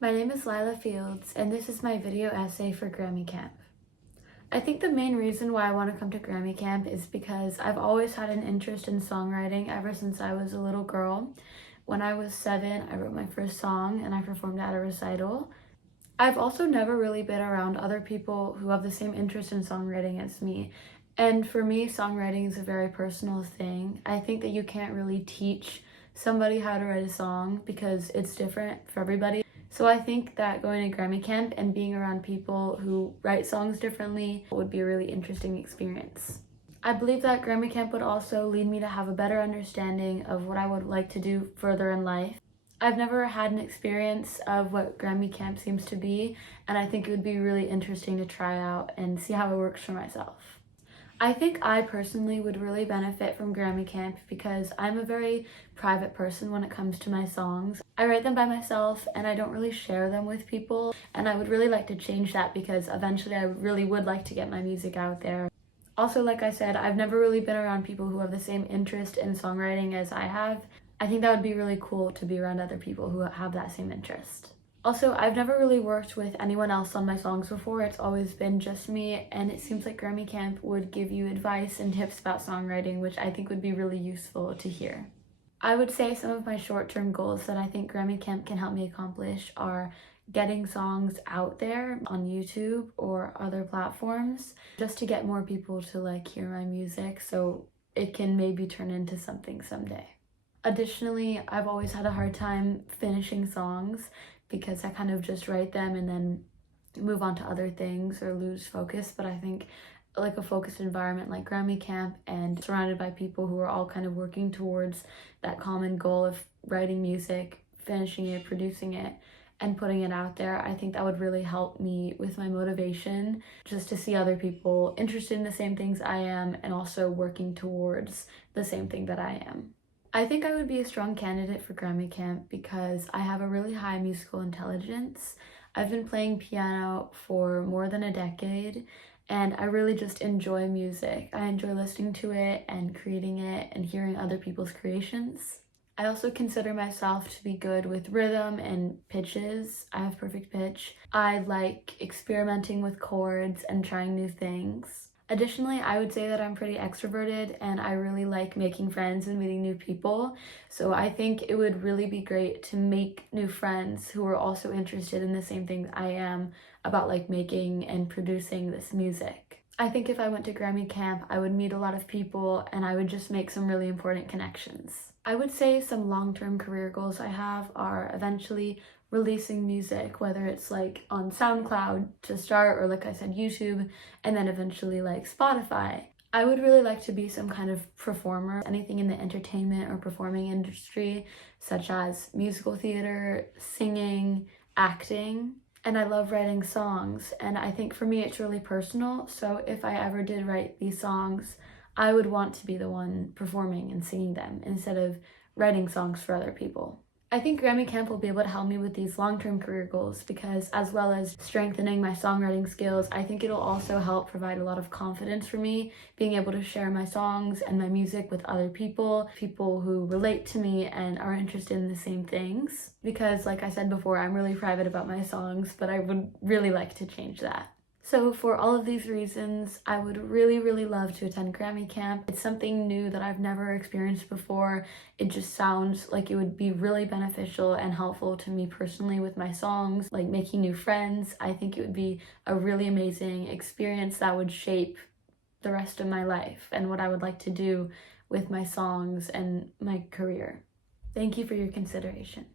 My name is Lila Fields, and this is my video essay for Grammy Camp. I think the main reason why I want to come to Grammy Camp is because I've always had an interest in songwriting ever since I was a little girl. When I was 7, I wrote my first song and I performed at a recital. I've also never really been around other people who have the same interest in songwriting as me. And for me, songwriting is a very personal thing. I think that you can't really teach somebody how to write a song because it's different for everybody. So I think that going to Grammy Camp and being around people who write songs differently would be a really interesting experience. I believe that Grammy Camp would also lead me to have a better understanding of what I would like to do further in life. I've never had an experience of what Grammy Camp seems to be, and I think it would be really interesting to try out and see how it works for myself. I think I personally would really benefit from Grammy Camp because I'm a very private person when it comes to my songs. I write them by myself and I don't really share them with people, and I would really like to change that because eventually I really would like to get my music out there. Also, like I said, I've never really been around people who have the same interest in songwriting as I have. I think that would be really cool to be around other people who have that same interest. Also, I've never really worked with anyone else on my songs before. It's always been just me, and it seems like Grammy Camp would give you advice and tips about songwriting, which I think would be really useful to hear. I would say some of my short-term goals that I think Grammy Camp can help me accomplish are getting songs out there on YouTube or other platforms just to get more people to hear my music so it can maybe turn into something someday. Additionally, I've always had a hard time finishing songs because I kind of just write them and then move on to other things or lose focus. But I think a focused environment like Grammy Camp and surrounded by people who are all kind of working towards that common goal of writing music, finishing it, producing it, and putting it out there, I think that would really help me with my motivation just to see other people interested in the same things I am and also working towards the same thing that I am. I think I would be a strong candidate for Grammy Camp because I have a really high musical intelligence. I've been playing piano for more than a decade, and I really just enjoy music. I enjoy listening to it and creating it and hearing other people's creations. I also consider myself to be good with rhythm and pitches. I have perfect pitch. I like experimenting with chords and trying new things. Additionally, I would say that I'm pretty extroverted and I really like making friends and meeting new people. So I think it would really be great to make new friends who are also interested in the same things I am about making and producing this music. I think if I went to Grammy Camp, I would meet a lot of people and I would just make some really important connections. I would say some long-term career goals I have are eventually releasing music, whether it's on SoundCloud to start or like I said, YouTube, and then eventually Spotify. I would really like to be some kind of performer, anything in the entertainment or performing industry, such as musical theater, singing, acting. And I love writing songs, and I think for me it's really personal, so if I ever did write these songs, I would want to be the one performing and singing them instead of writing songs for other people. I think Grammy Camp will be able to help me with these long-term career goals because as well as strengthening my songwriting skills, I think it'll also help provide a lot of confidence for me, being able to share my songs and my music with other people who relate to me and are interested in the same things. Because like I said before, I'm really private about my songs, but I would really like to change that. So for all of these reasons, I would really, really love to attend Grammy Camp. It's something new that I've never experienced before. It just sounds like it would be really beneficial and helpful to me personally with my songs, making new friends. I think it would be a really amazing experience that would shape the rest of my life and what I would like to do with my songs and my career. Thank you for your consideration.